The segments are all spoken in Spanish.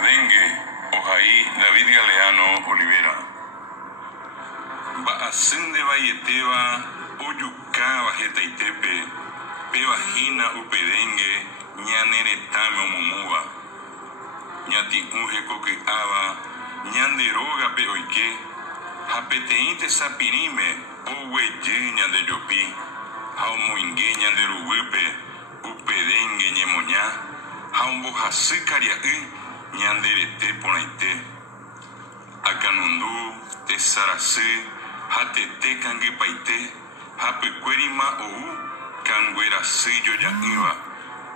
Dengue, Ojaí, David Galeano, Olivera. Baasinde Valleteva, Oyuca, Bajeta Itepe, Pebajina, Upedengue, Ñaneretame, Omumuba. Ñati Unge Coque Aba, Ñanderoga, Peoike, Japeteinte Sapirime, Oweye, Ñandeyopi, Jaumoingue, Ñanderuguepe, Upedengue, Ñemoñá, Jaumbo Jasicaria, Ñanderete Ponaite, Acanundú, Tesaracé, Jatete Canguepaite, Japecuerima ou, Canguerasillo Yaiva,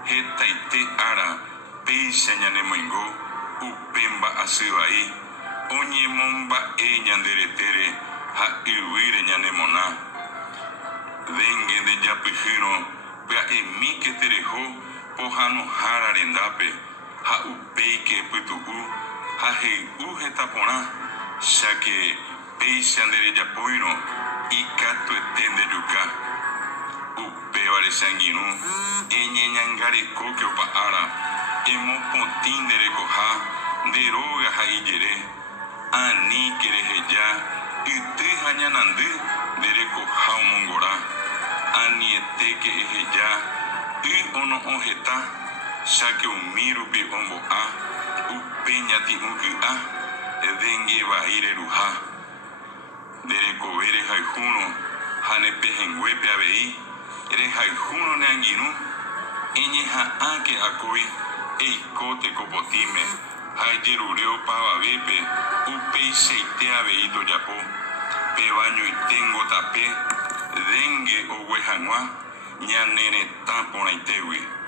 Jetaite Ara, Peixa Ñanemoingó, Upemba Acibaí, Oñemomba Ñanderetere, Jairuire Ñanemoná, Dengue de Yapejino, Pea Emique Terejó, Pojano Jara Arendape, Ja Upeike Putuú, Ja Heiú Jetaponá, Shaque Peixa Andere Yapoino, Icatu Etende Yucá, Upevare Sanguinú, Eñeñangareco que Opa Ara, Emopotín de Recoja, Deroga Jaiyere, Ani Querejeya, Ite Ñanandú, de Recoja Mongorá, Ani Eteque Ejeya, Ono Ojeta, Shaque Umiru Pi Ombo A, Upeñati Unki A, Dengue Baire Ruja, de Recovere Jaijuno, Janepejenguepe Abei, Ere Jaijuno Neanguinú, Eñeja Ake Akoi, Eikote Copotime, Jayerureo Pavabepe, Upei Seite Abeito Yapó, Pebaño y Tengo Tapé, Dengue o Huejanua, Ñanere Taponaitewi.